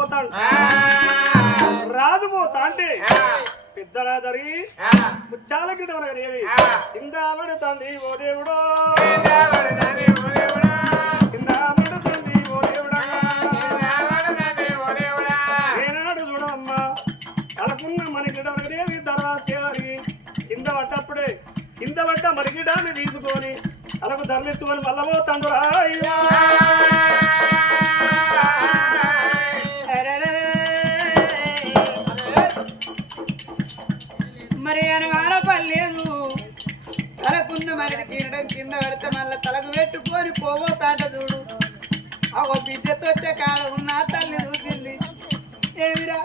పోతాడు. రాదు పోతా అంటే పెద్దలా జరిగి ముచ్చాల గిడవన ఏవి కింద పడుతుంది ఓ దేవుడో. కింద పడుతుంది ఓ దేవుడా. ఏనాడు చూడమ్మా తలకున్న ఏవి కింద పడ్డప్పుడే కింద పడ్డ మరిగిడాన్ని తీసుకొని తలకు ధర్మించుకొని మళ్ళా పోతాడు రాయ్యా తలకున్న మరిది కిరడం కింద పెడితే మళ్ళీ తలకు పెట్టుకొని పోబోతాట చూడు. ఒక బిడ్డ తొట్టే కాడ ఉన్న తల్లి చూసింది. ఏమిరా?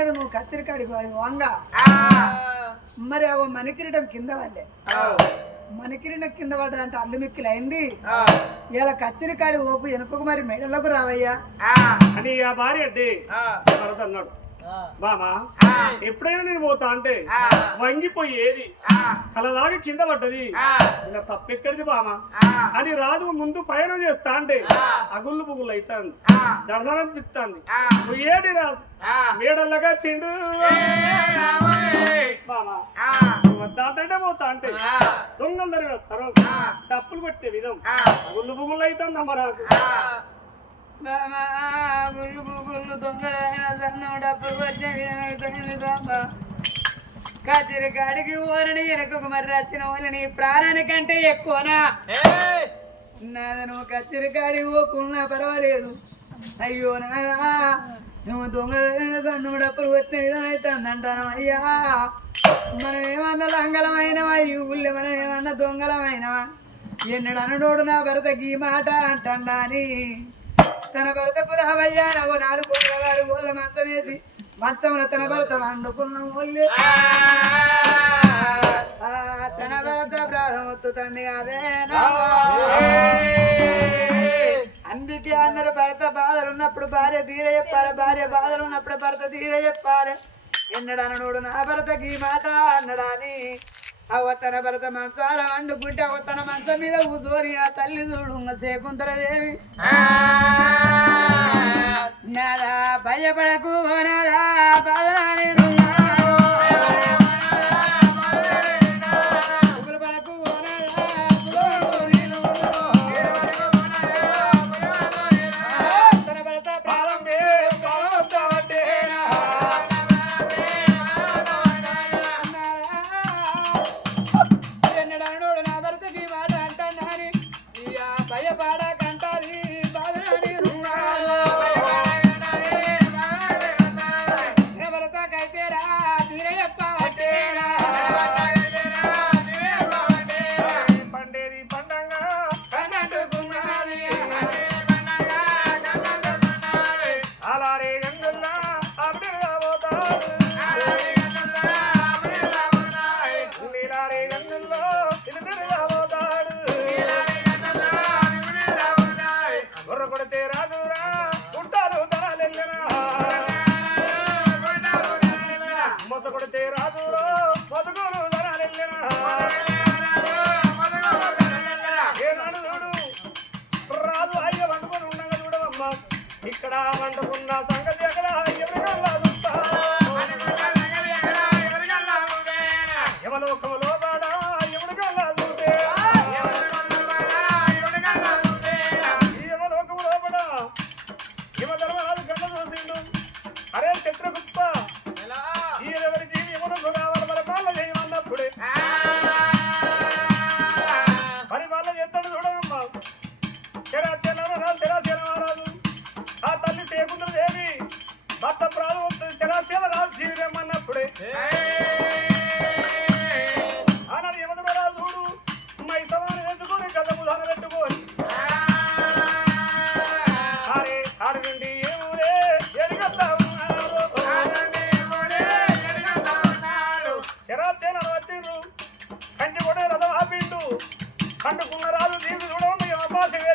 ఎన్నడు నువ్వు కత్తిరికాడికి వంగ. మరి అవ మణికిరీటం కింద పడ్డే మణికిరీటం కింద పడ్డదంటే అల్లు మిక్కిలు అయింది ఇలా కత్తిరికాడి ఓపు వెనుకకు మరి మెడలకు రావయ్యా? అని ఆ భార్య అన్నాడు. బామా ఎప్పుడైనా నేను పోతా అంటే వంగిపోయి ఏది? కలలాగా కింద పడ్డది. ఇలా తప్పెక్కడిది బామా అని రాజు ముందు పయనం చేస్తా అంటే అగుళ్ళు పుగుళ్ళు అవుతాంది దర్శనం పిస్తాంది నువ్వు ఏడి రాజు మేడల్లగా చిండు. బామా వద్దాంటే పోతా అంటే దొంగలు తరం తప్పులు కొట్టే విధం. అగుళ్ళు పుగుళ్ళు అవుతుంది అమ్మ బామా, గుళ్ళు గుళ్ళు విధమైతుంది బాబా కత్తిరికాడికి ఓరని వెనుకకు మరి రచ్చిన ఓలని ప్రాణానికంటే ఎక్కువనా? నాది నువ్వు కత్తిరికాడి ఓకున్నా పర్వాలేదు. అయ్యో నాదా నువ్వు దొంగ నువ్వు డబ్బులు వచ్చిన విధమైతుందంటాను అయ్యా. మనం ఏమన్నా లంగలమైనవా? ఈ ఊళ్ళో మనం ఏమన్నా దొంగలమైనవా? ఎన్నడు అనుడోడు నా భర్తకి మాట అంటండా అని తన భర్త రావయ్యా నవ్వు నాలుగు వారు ఊళ్ళ మంచం వేసి తన భర్త వండుకున్న ఊళ్ళే తన భర్త ప్రాధమొత్తు తండ్రి అదే అందుకే అందరు భర్త బాధలు ఉన్నప్పుడు భార్య తీర చెప్పాలి భార్య బాధలు ఉన్నప్పుడు భర్త తీర చెప్పాలి ఎన్నడు నా భర్తకి మాట అన్నడాని అని అవ తన భర్త మంచాల వండుకుంటే అవ తన మంచం మీద కూర్చొని ఆ తల్లి చూడు శకుంతల దేవి. నాదా భయపడకు నాదా పడకు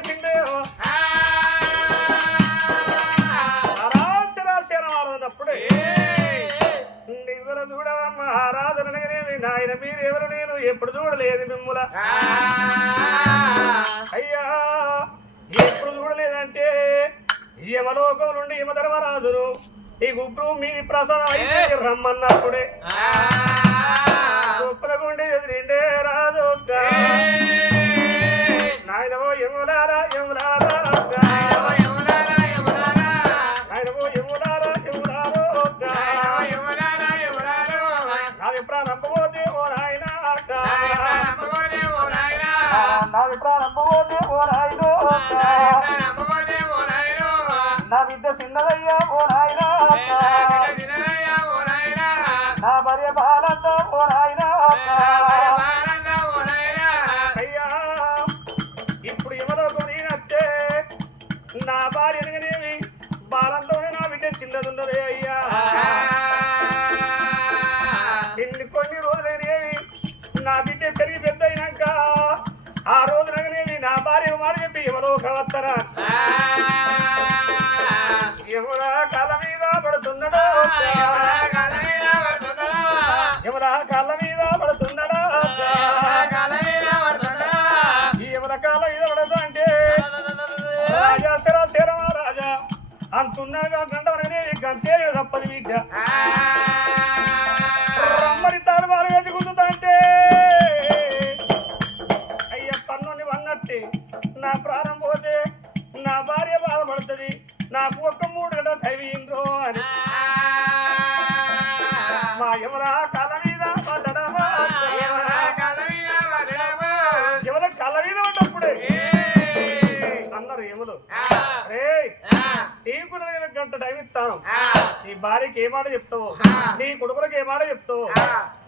చేసిందేమో అరాచరాశన వాడదప్పుడే నివ్వల చూడవమ్మ. ఆరాధననేమి నాయన మీరెవరు నేను ఎప్పుడు చూడలేదు మిమ్ముల. అయ్యా ఎప్పుడు చూడలేదంటే యమలోకం నుండి యమధర్మరాజును ఈ గుప్పు మీది ప్రసాదం అయిపోయి రమ్మన్నప్పుడే. గుప్పలగుండి ఎదిరిండే రాజు నా బిడ్డ చిన్నదయ్యా ఓ నాయన చెప్పి ఎవరో కవత్తరా ఎవరా కాళ్ళ మీద పడుతున్నాడో ఎవరా కాళ్ళ మీద పడుతున్నాడా ఈ ఎవర కాళ్ళ మీద పడతా అంటే రాజా శరా శరమా రాజా అంతున్నాగా కళ్ళ మీద పడ్డడమా? యమున కళ్ళ మీద పడ్డప్పుడే. అన్నారు యములు రే నీకు నేను గంట టైం ఇస్తాను. నీ భార్యకి ఏ మాట చెప్తావు? నీ కొడుకులకు ఏ మాట చెప్తావు?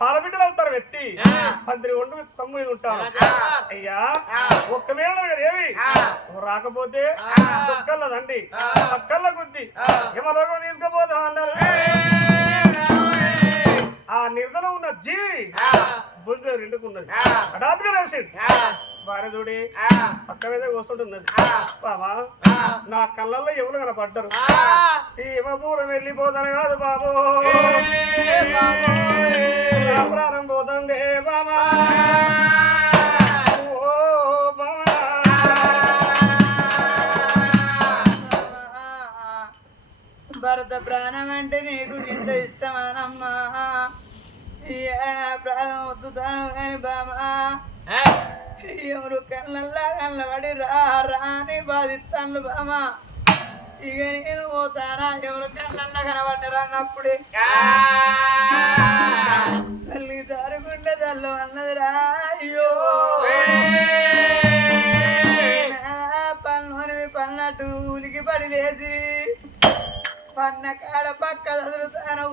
పాలబిడ్డలు అవుతారు వ్యక్తి. పందిరి ఒండు తమ్ముడు ఉంటాను అయ్యా ఒక్కవేళ నాకు ఏమి? రాకపోతే ఒక్కళ్ళదండి పక్కళ్ళ గుద్ది యమలోకం తీసుకుపోతాం అన్నారు. ఆ నిర్దల ఉన్న జీవి బుద్ధి రెండుకున్నది హఠాత్తుగా రాసింది భార్య చూడి. పక్క మీద కూర్చుంటున్నది బాబా నా కళ్ళల్లో ఎవరు కనపడ్డరు? ఈ యమపూరం వెళ్ళిపోతాను కాదు పోతుంది. బాబా. భరత ప్రాణం అంటే నీకు ఇంత ఇష్టమానమ్మా ఎవరు కళ్ళల్లా కళ్ళబడి రా రాని బాధిస్తాను బామా ఇక నేను పోతానా ఎవరు కళ్ళల్లా కనబడ్డరు అన్నప్పుడే తల్లి దారుకుంటే తల్లు అన్నది రా అయ్యో పన్ను పన్నట్టు ఉలికి పడి లేచి పన్న కాడ పక్క చదువుతాను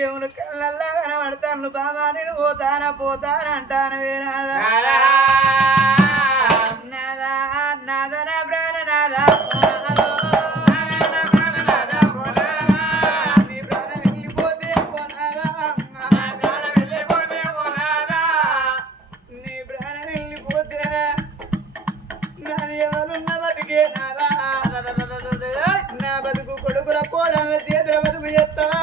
ఎవరు కళ్ళల్లా కనబడతాను. బాబా నేను పోతానా పోతానా అంటాను నాదా. నాదా నాదా నా ప్రాణ నాదా. నీ బతికే కొడుకుల కోడల చేతుల బతుకు ఎత్తవా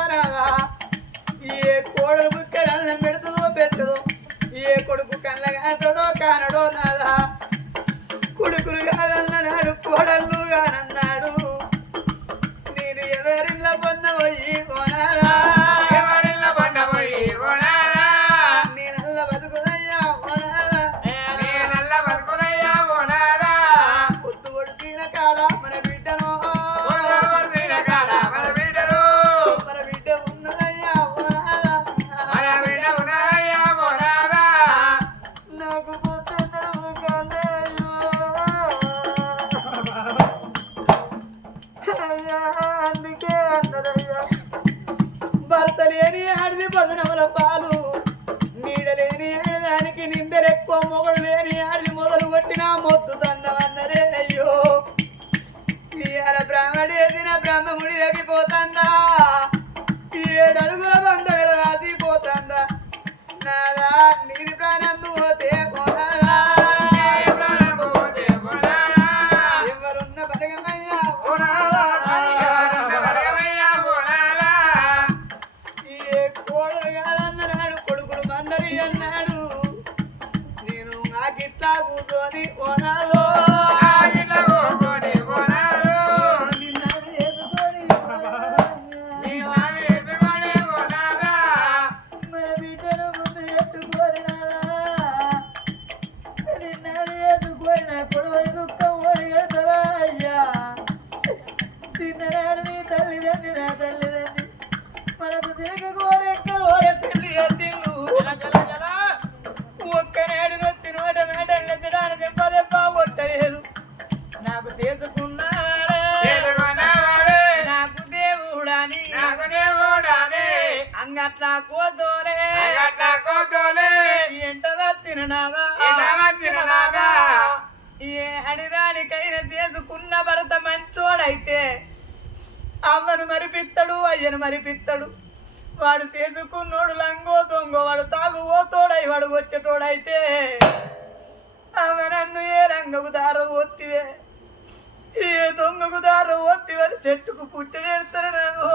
రాదా ఏ కోడలు బుక్కడల్ని పెడుతుందో పెట్టదో ఏ కొడుకు కళ్ళగా తడో కానడో నాదా? చెట్టుకు పుట్టి వేస్తాను నాకు.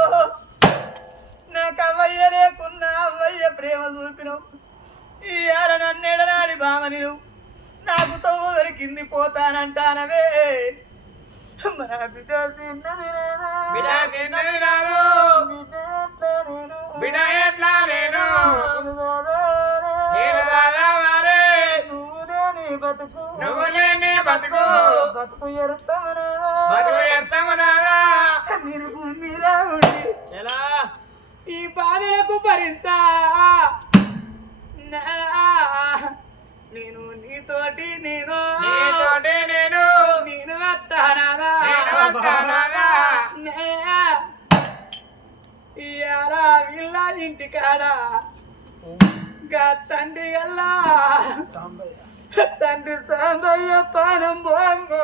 నాకు అవ్వయ్య లేకున్నా అవ్వయ్య ప్రేమ చూపినవు. ఈ ఆర నన్నెడనాడి నువ్వు నాకు తవ్వు దొరికింది పోతానంటానవే. మన బిడ్డ తిన్నది రాదా? బిడ్డ తిన్నది రాదు బిడ్డ ఎట్లా నేను? బిడ్డ ఎట్లా నేను బతుకు. నువ్వు లేని బతుకు. బతుకు ఎరుతామరా బతుకు ఎడతామనాదా నేను భూమి మీద ఉండి ఈ బాధలకు భరించా. నా- నేను నీతోటి నేను. నీతోటి నేను. నేను వస్తానా నేను వస్తానాదా ఇయారా వీళ్ళ ఇంటికాడ? గా తండ్రి గల్లా. తండ్రి సాంబయ్య పానం బొంగు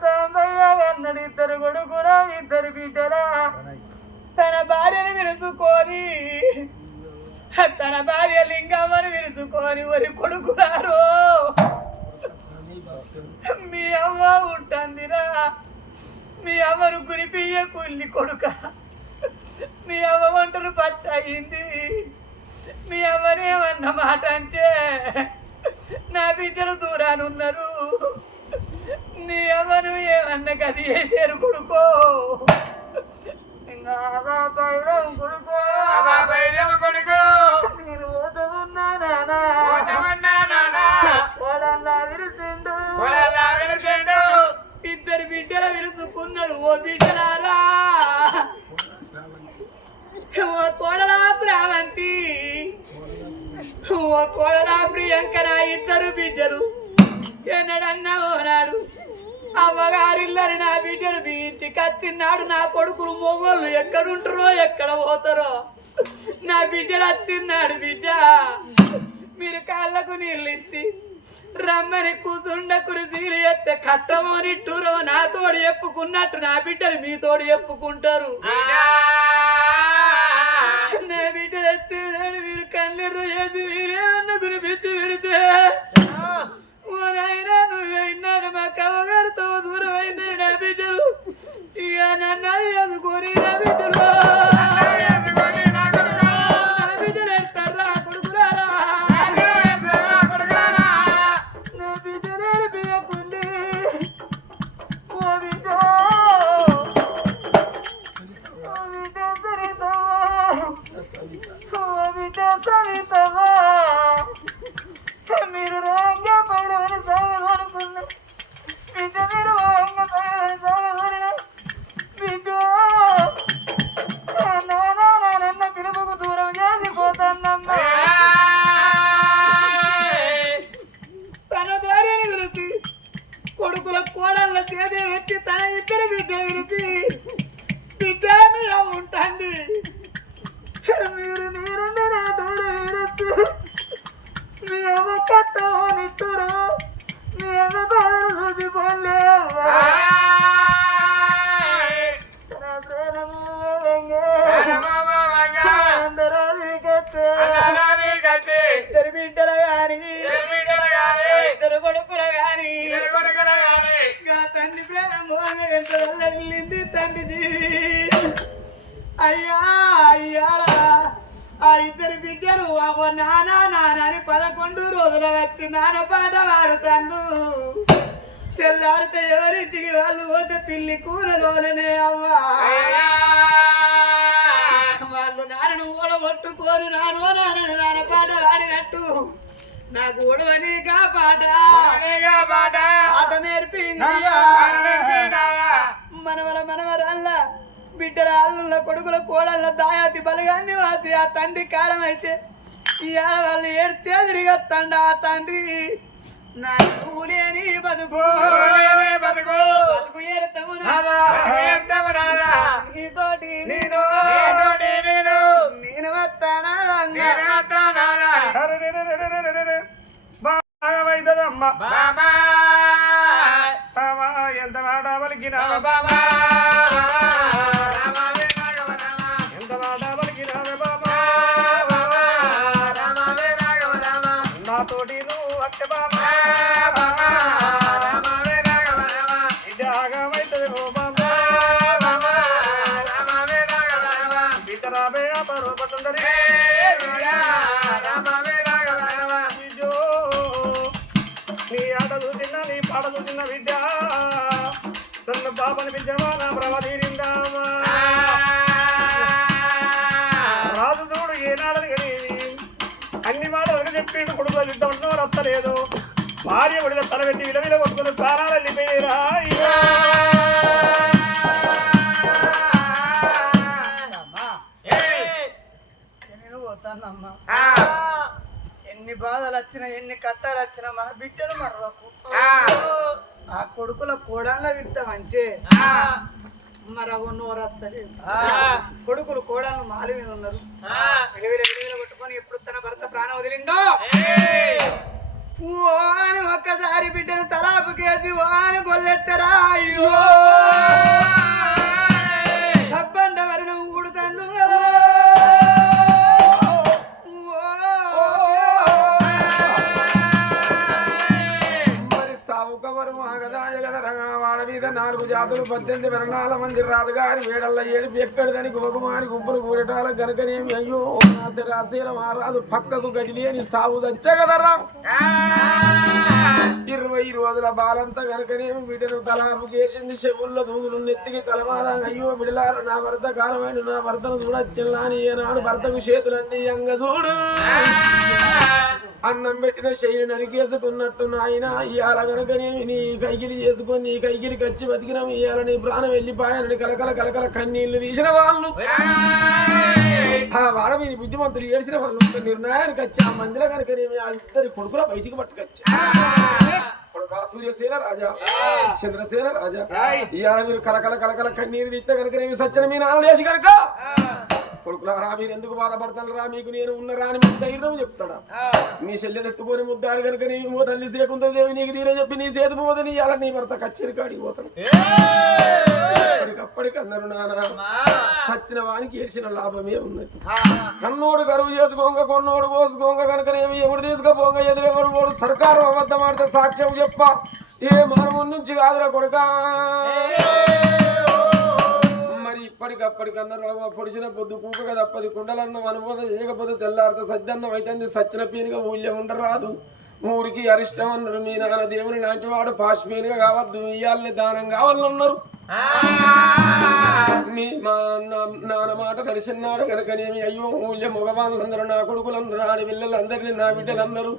సాంబయ్య అన్నడు ఇద్దరు కొడుకురా ఇద్దరు బిడ్డరా తన భార్యను విరుచుకొని తన భార్య లింగమ్మను విరుచుకొని వరి కొడుకురారు మీ అమ్మ ఉంటుందిరా మీ అమ్మను గురిపియ్య కుల్లి కొడుక మీ అమ్మ వంటలు పచ్చ అయింది మీ అమ్మనేమన్న మాట అంటే నా బిడ్డలు దూరానున్నారు నీ అమ్మను ఏమన్న గది చేశారు కొడుకో? నేను పోతున్నా వాడల్లా ఇద్దరు బిడ్డల విరుచుకున్నాడు ఓ బిడ్డలారా? కోడలా కోడలా ప్రియాంక నా ఇద్దరు బిడ్డలు. ఎన్నడన్నా ఓనాడు. అమ్మగారిల్లరి నా బిడ్డలు మీ కత్తిన్నాడు నా కొడుకులు మొగోళ్ళు ఎక్కడుంటారో ఎక్కడ పోతారో. నా బిడ్డలు వచ్చిన్నాడు బిడ్డ. మీరు కాళ్ళకు నీళ్ళు ఇచ్చి రమ్మని కూతుండ కురిసీలు ఎత్తే కట్టమోనిట్టురో నాతోడు నా తోడు చెప్పుకున్నట్టు నా బిడ్డలు మీ తోడు చెప్పుకుంటారు. నా బిడ్డలు ఎత్తినాడు మీరు కన్నెర్ర చేసి మీరేమన్నా గురిపించి పెడితే. ఓ నాయనా నువ్వు విన్నాడు మా కవ్వగారితో ప్రేమ ఎంత వెళ్ళింది తండ్రిది అయ్యా అయ్యారా. ఆ ఇద్దరు బిడ్డలు ఒక నానా నాన్నని పదకొండు రోజుల వచ్చి నాన్న పాట పాడుతాను తెల్లారితే ఎవరింటికి వాళ్ళు పోతే పిల్లి కూరలోనే అవ్వా. వాళ్ళు నాన్నను ఊడగొట్టుకోరు నానో నాన్న నాన్న పాట పాడినట్టు నాకు ఓడవని కా పాట పాట నేర్పింది మనవల మనవరాళ్ళ బిడ్డల అల్లుల కొడుకుల కోడళ్ళ దాయాతి బలగాన్ని వాసి ఆ తండ్రి కాలం అయితే ఇవాళ వాళ్ళు ఏడితే తిరిగొత్తండ ఆ తండ్రి నా లేని బతుకు. బతుకు బతుకు ఏరుతాము నీతోటి నేను. నీతోటి నేను. నేను వస్తానా. బాబా ఎంత మాట బాబా ఇది ఆగమైతది ఓ బాబా. బాబా రామవే రాఘవ రామ బిడ్డ రాబే అపరూప సుందరి రామవే ఎన్ని బాధలు వచ్చినా ఎన్ని కట్టాలు వచ్చినా మన బిడ్డలు మరొకు ఆ. కొడుకుల కోడాల విడతామంటే మరవ నోరత్తలేదు కొడుకులు కోడలు మాలి మీద ఉన్నారు. కొట్టుకొని ఎప్పుడు తన భర్త ప్రాణం వదిలిండో? అని ఒక్కసారి బిడ్డను తలాపుకేసి అని గొల్లెత్తరా అయ్యో. మీద నాలుగు జాతులు పద్దెనిమిది విరణాల మంది రాదుగారి వేడల్ల ఏడుపు ఎక్కడిదని గుమగుమాని గుంపులు కూడటాల గనకనేమి అయ్యో? రాసి రాశీల మహారాజు పక్కకు గదిలేని సాగు కదరా? ఇరవై రోజుల బాలంతా గనకనేమి బిడ్డను తలాపు కేసింది చెవుల్లో దూదులు నెత్తికి తలమారా అయ్యో బిడలారు నా భర్త కాలమైన నా భర్తను చూడచ్చల్లా అని ఏనాడు భర్తకు చేతులంది అంగ చూడు అన్నం పెట్టిన శైలి నరికేసుకున్నట్టు నాయన ఇవాళ గనకనేమి నీ కైకిలి చేసుకొని నీ కైకిలి కచ్చి బతికినాం ఇవాళ నీ ప్రాణం వెళ్ళిపోయానని కలకల కలకల కన్నీళ్ళు తీసిన వాళ్ళు. ఆ వాడ మీ బుద్ధిమంతులు ఏడిసిన వాళ్ళు నిర్ణయానికి వచ్చి ఆ మందిర కనుకనేమి ఆ ఇద్దరి కొడుకుల బయటికి పట్టుకొచ్చా? సూర్యసేన రాజా చంద్రసేన రాజా ఇవాళ మీరు కలకల కలకల కన్నీరు తీస్తే కనుకనేమి సత్యన మీ నాన్న లేచి కనుక కొడుకులారా మీరు ఎందుకు బాధపడతారా మీకు నేను ఉన్నరా అని మీకు ధైర్యం చెప్తాడా? నీ చెల్లె ఎత్తుకొని ముద్దాడు కనుక నీ ఓ తల్లి సేకుందో దేవి నీకు తీరే చెప్పి నీ చేతి పోతే నీ అలా నీ భర్త కచ్చేరి కాడికి అన్నారు నాన్న సచ్చిన వానికి ఏడ్చిన లాభమే ఉన్నది. కన్నోడు గరువు చేసుకోంగ కొన్నోడు కోసుకోంగ కనుకనేమి ఎవడు తీసుకపోంగ ఎదురెవడు పోడు సర్కారు అబద్ధం ఆడితే సాక్ష్యం చెప్ప. ఏ మానవు నుంచి కాదురా కొడుకా. మరి ఇప్పటికప్పటికన్నా పొడిచిన పొద్దు కూక తప్పది కుండలన్నం అనుమోదం చేయకపోతే తెల్లారితే సజ్జన్నం అయితే సచ్చిన పీనుగా ఊళ్ళో ఉండరాదు. ఊరికి అరిష్టం అన్నారు మీ నాన్న దేవుని లాంటి వాడు పాష్మీనుగా కావద్దు ఇయ్యాలని దానం కావాలన్నారు. మీ మా నాన్న మాట నడిచిన్నాడు కనుకనేమి అయ్యో ఊళ్ళో మగవాళ్ళందరూ నా కొడుకులందరూ ఆడి పిల్లలందరినీ నా బిడ్డలందరూ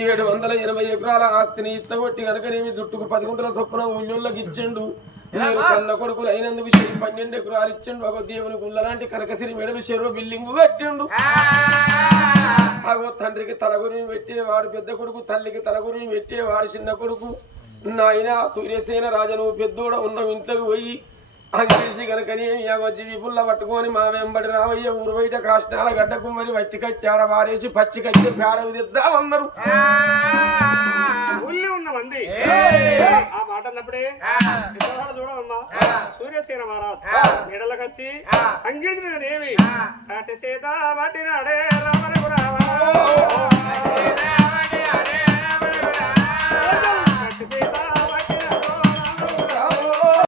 ఏడు వందల ఎనభై ఎకరాల ఆస్తిని ఇచ్చగొట్టి కనుకనేమి జుట్టుకు పది గుంటల చొప్పున ఊళ్ళోకి ఇచ్చిండు. మీరు కన్న కొడుకులు అయినందుకు చెరి పన్నెండు ఎకరాలు ఇచ్చిండు ఒక దేవుని గుళ్ళ లాంటి కనకసిరి మెడలు చెరువు బిల్డింగ్ కట్టిండు. అగో తండ్రికి తలగురిని పెట్టేవాడు పెద్ద కొడుకు తల్లికి తలగురిని పెట్టేవాడు చిన్న కొడుకు. నాయన సూర్యసేన రాజా నువ్వు పెద్దోడ ఉన్న ఇంట్లోకి పోయి అంగేసి కనుకని వచ్చి విపుల్ల పట్టుకొని మా వెంబడి రావయ్య ఊరు బయట కాష్టాల గడ్డకు మరి వట్టి కట్టి ఆడ వారేసి పచ్చి కట్టి ఇతరులు చూడమ్మా సూర్యసేన మహారాజ్ నీడలకు వచ్చి అంగేసిన ఏమి అటు సేత పట్టినాడే రామరకు రామ